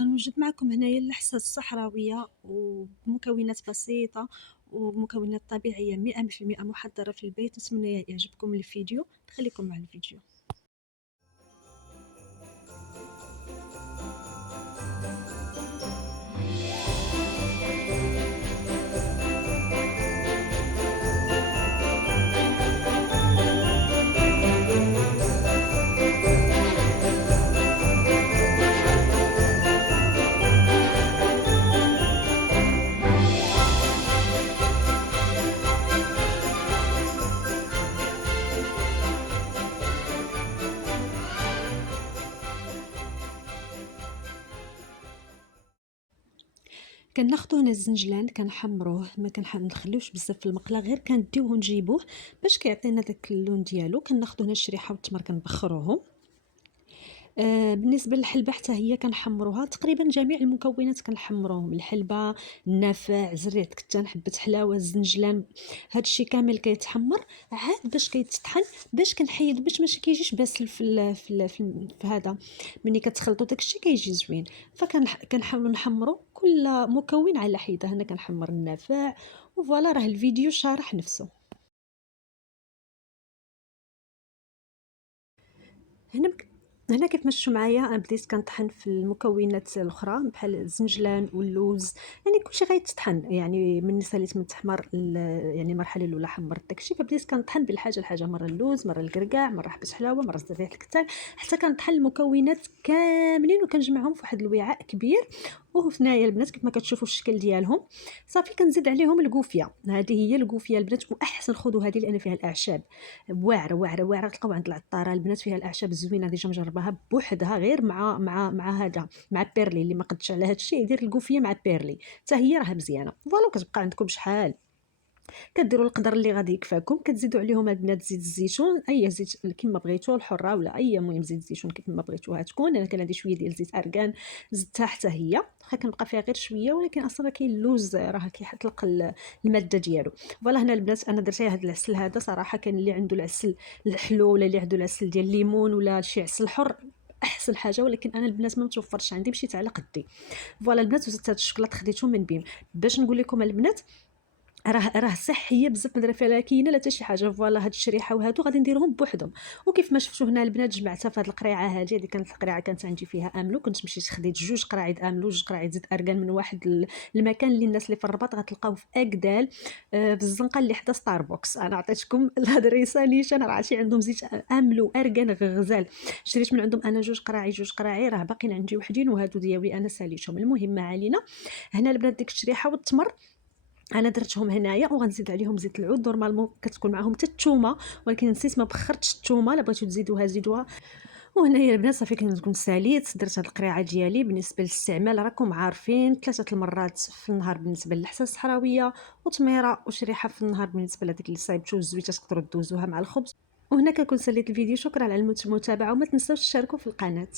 غنوجد معكم هنايا اللحسة الصحراوية وبمكونات بسيطة وبمكونات طبيعية 100% محضرة في البيت. نتمنى يعجبكم الفيديو، خليكم مع الفيديو. كناخدو هنا الزنجلان كنحمروه، ما نخليوش بزاف في المقله، غير كنديوه ونجيبوه باش كيعطينا داك اللون ديالو. كناخدو هنا الشريحه والتمر كنبخروهم. بالنسبه للحلبه حتى هي كنحمروها، تقريبا جميع المكونات كنحمروهم، الحلبه، النافع، زريعه كتان، حبه حلاوه، الزنجلان، هادشي كامل كيتحمر عاد باش كيتطحن، باش كنحيد باش ماشي كيجيش باسل في هذا. ملي كتخلطوا داكشي كيجي زوين. فكنحاولوا نحمروا كل مكون على حده. هنا كنحمر النافع وفوالا، راه الفيديو شارح نفسه. هنا هنا كيف ما شفتوا معايا انا بديت كنطحن في المكونات الاخرى بحال الزنجلان واللوز، يعني كلشي غيتطحن. يعني من ساليت من التحمر يعني المرحله الاولى حمرت داكشي، فبديت كنطحن بالحاجه لحاجه، مره اللوز، مره الكركاع، مره حبه حلاوه، مره زريعه الكتان، حتى كنطحن المكونات كاملين وكنجمعهم في واحد الوعاء كبير. وهنايا البنات كيف ما كتشوفوا الشكل ديالهم، صافي كنزيد عليهم الكوفيه. هذه هي الكوفيه البنات، واحسن خذوا هذه لان فيها الاعشاب واعره واعره واعره. تلقاو عند العطاره البنات فيها الاعشاب الزوينه، ديجا مجرباها بوحدها غير مع هذا، مع بيرلي. اللي ما قدش على هذا الشيء يدير الكوفيه مع بيرلي، حتى هي راه مزيانه. فوالا كتبقى عندكم شحال كديروا القدر اللي غادي يكفاكم. كتزيدوا عليهم البنات زيت الزيتون، اي زيت كيما بغيتو، الحره ولا اي، المهم زيت الزيتون كيف ما بغيتوها تكون. انا كان عندي شويه ديال زيت ارغان زدتها حتى هي، واخا كنبقى فيها غير شويه، ولكن اصلا كاين اللوز راه كيطلق الماده ديالو. فوالا هنا البنات انا درت هذا العسل هذا. صراحه كان اللي عنده العسل الحلو ولا اللي عنده العسل ديال الليمون ولا شي عسل حر احسن حاجه، ولكن انا البنات ما متوفرش عندي، مشيت على قدي. فوالا البنات، وزدت هذا الشوكولاط خديته من بيم. باش نقول لكم البنات، راه صحيه بزاف، نضرب فيها لا كاينه لا حتى شي حاجه. فوالا هاد الشريحه وهادو غادي نديرهم بوحدهم. وكيف ما شفتوا هنا البنات جمعتها في هاد القريعه هادي. هادي كانت القريعه كانت عندي فيها املو، كنت مشيت خديت 2 قراعيد املو، 2 قراعيد زيت ارغان من واحد المكان اللي الناس اللي في الرباط غتلقاوه في اكدال، في الزنقه اللي حدا ستاربكس. انا عطيتكم الادريسه نيشان، راه عرفتي عندهم زيت املو ارغان غزال. شريت من عندهم انا 2 قراعي 2 قراعي، راه باقيين عندي وحدين، وهادو ديالي انا ساليتهم. المهم ما علينا. هنا البنات ديك الشريحه والتمر انا درتهم هنايا، وغنزيد عليهم زيت العود. نورمالمون كتكون معاهم حتى الثومه، ولكن نسيت ما بخرتش الثومه، لا بغيتو تزيدوها زيدوها. وهنايا البنات صافي كنكون ساليت، درت هاد القريعه ديالي. بالنسبه للاستعمال راكم عارفين 3 المرات في النهار بالنسبه للحسه الصحراويه، وتميره وشريحه في النهار بالنسبه لهذيك اللي صايبتو والزويته تقدروا دوزوها مع الخبز. وهنا كنكون ساليت الفيديو. شكرا على المتابعه، وما تنساوش تشاركوا في القناه.